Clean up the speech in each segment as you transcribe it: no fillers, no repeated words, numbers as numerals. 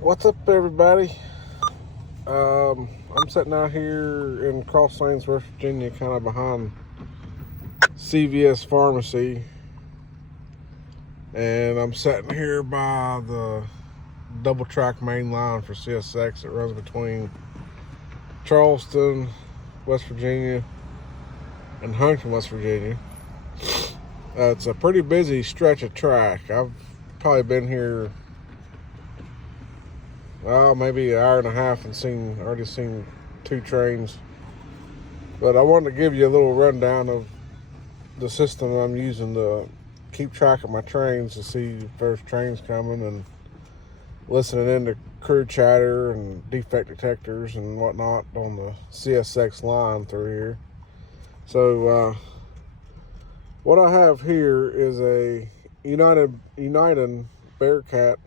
What's up, everybody? I'm sitting out here in Cross Lanes, West Virginia, kind of behind CVS Pharmacy, and I'm sitting here by the double track main line for CSX that runs between Charleston, West Virginia, and Huntington, West Virginia. It's a pretty busy stretch of track. I've probably been here, well, maybe an hour and a half and already seen two trains. But I wanted to give you a little rundown of the system I'm using to keep track of my trains, to see if there's trains coming, and listening into crew chatter and defect detectors and whatnot on the CSX line through here. So what I have here is a United Bearcat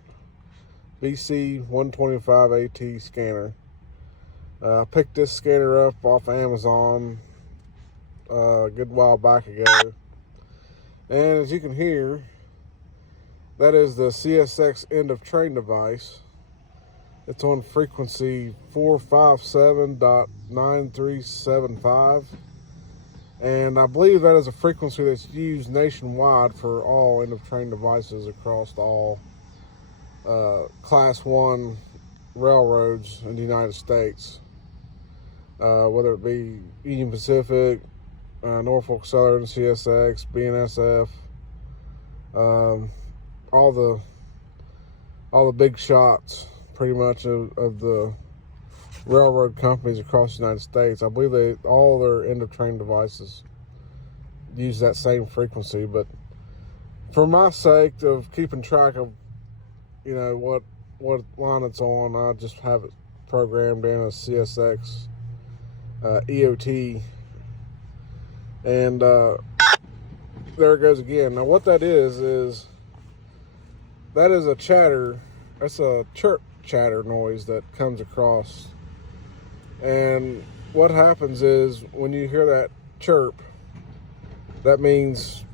BC 125 AT scanner. I picked this scanner up off Amazon a good while back ago. And as you can hear, that is the CSX end of train device. It's on frequency 457.9375. And I believe that is a frequency that's used nationwide for all end of train devices across all Class 1 railroads in the United States. Whether it be Union Pacific, Norfolk Southern, CSX, BNSF, all the big shots, pretty much of the railroad companies across the United States. I believe all their end of train devices use that same frequency. But for my sake of keeping track of, what line it's on, I just have it programmed in a CSX EOT. And there it goes again. Now what that is that is a chatter. That's a chirp chatter noise that comes across. And what happens is when you hear that chirp, that means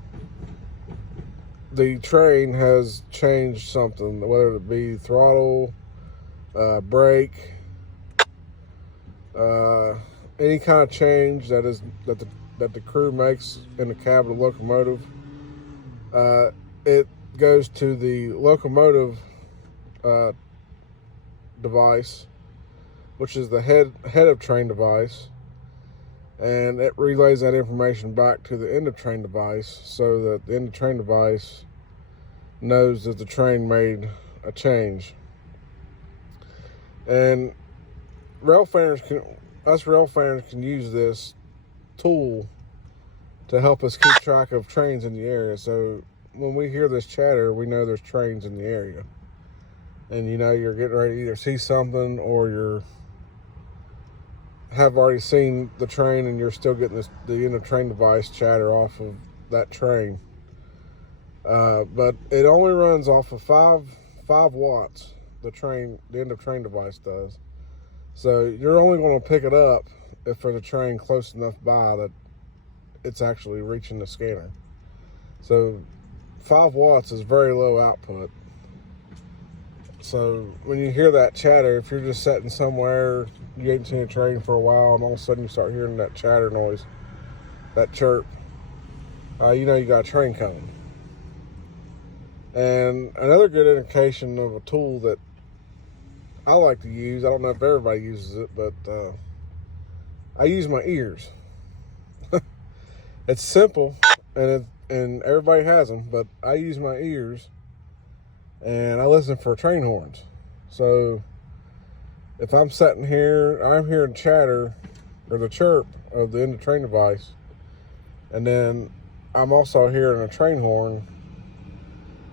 the train has changed something, whether it be throttle, brake, any kind of change that the crew makes in the cab of the locomotive. It goes to the locomotive device, which is the head of train device, and it relays that information back to the end of train device, so that the end of train device knows that the train made a change. And rail fanners can use this tool to help us keep track of trains in the area. So when we hear this chatter, we know there's trains in the area, and you're getting ready to either see something, or have already seen the train and you're still getting the end of train device chatter off of that train. But it only runs off of 5 watts. The end of train device does. So you're only going to pick it up if for the train close enough by that it's actually reaching the scanner. So 5 watts is very low output. So when you hear that chatter, if you're just sitting somewhere, you ain't seen a train for a while, and all of a sudden you start hearing that chatter noise, that chirp, you know you got a train coming. And another good indication of a tool that I like to use, I don't know if everybody uses it, but I use my ears. It's simple, and everybody has them, but I use my ears, and I listen for train horns. So if I'm sitting here, I'm hearing chatter, or the chirp of the end of train device, and then I'm also hearing a train horn,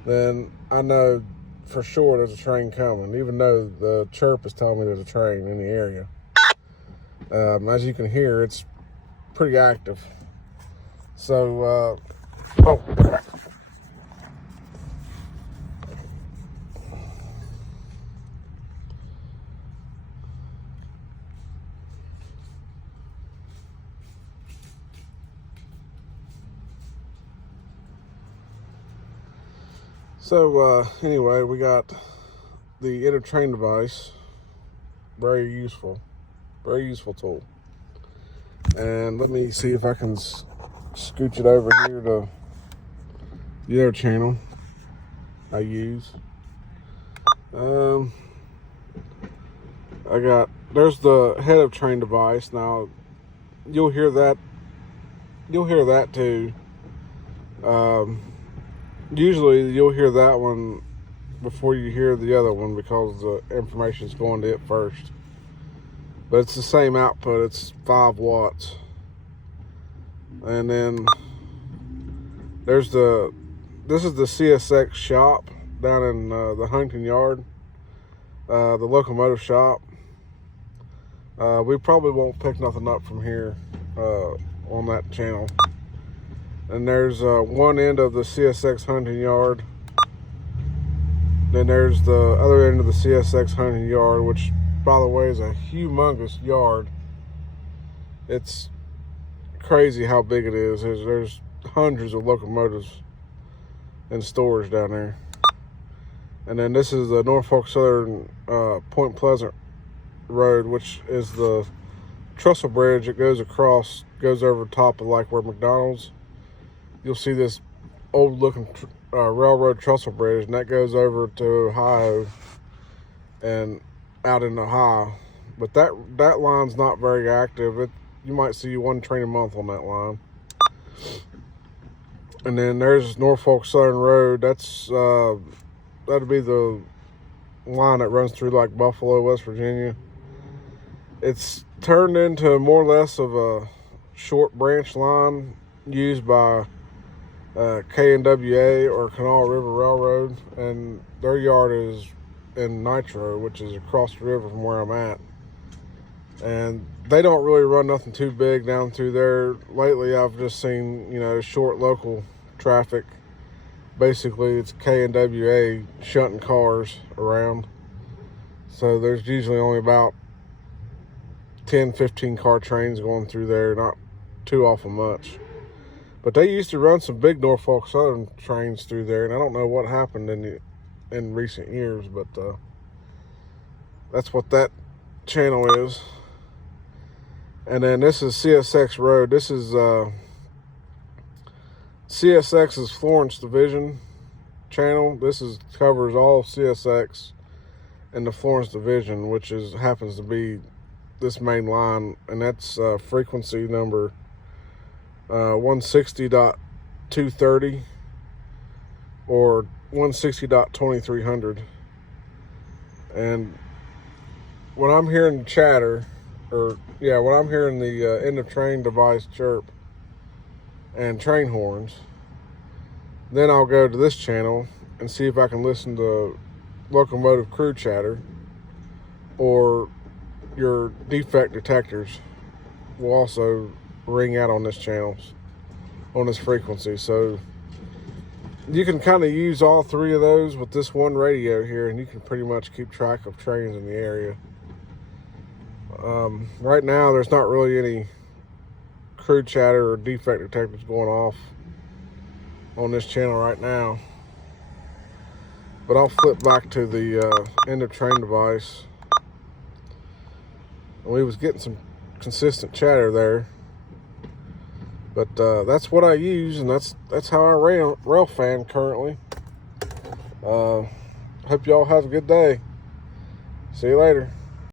then I know for sure there's a train coming, even though the chirp is telling me there's a train in the area. As you can hear, it's pretty active. So, anyway, we got the end of train device. Very useful tool. And let me see if I can scooch it over here to the other channel I use. There's the head of train device. Now you'll hear that too. Usually you'll hear that one before you hear the other one because the information is going to it first. But it's the same output. It's 5 watts. And then this is the CSX shop down in the Huntington Yard, the locomotive shop. We probably won't pick nothing up from here on that channel. And there's one end of the CSX Huntington Yard. Then there's the other end of the CSX Huntington Yard, which, by the way, is a humongous yard. It's crazy how big it is. There's hundreds of locomotives in storage down there. And then this is the Norfolk Southern Point Pleasant Road, which is the trestle bridge that goes over top of like where McDonald's. You'll see this old looking railroad trestle bridge, and that goes over to Ohio and out in Ohio. But that line's not very active. You might see 1 train a month on that line. And then there's Norfolk Southern Road. That'd be the line that runs through like Buffalo, West Virginia. It's turned into more or less of a short branch line used by KNWA or Kanawha River Railroad, and their yard is in Nitro, which is across the river from where I'm at. And they don't really run nothing too big down through there. Lately, I've just seen, short local traffic. Basically, it's KNWA shunting cars around. So there's usually only about 10, 15 car trains going through there, not too awful much. But they used to run some big Norfolk Southern trains through there, and I don't know what happened in recent years, but that's what that channel is. And then this is CSX Road. This is CSX's Florence Division channel. This covers all CSX in the Florence Division, which happens to be this main line, and that's frequency number 160.230 or 160.2300. And when I'm hearing chatter, when I'm hearing the end of train device chirp and train horns, then I'll go to this channel and see if I can listen to locomotive crew chatter, or your defect detectors will also ring out on this frequency. So you can kind of use all 3 of those with this one radio here, and you can pretty much keep track of trains in the area. Right now, there's not really any crew chatter or defect detectors going off on this channel right now. But I'll flip back to the end of train device. We was getting some consistent chatter there. But that's what I use, and that's how I rail fan currently. Hope y'all have a good day. See you later.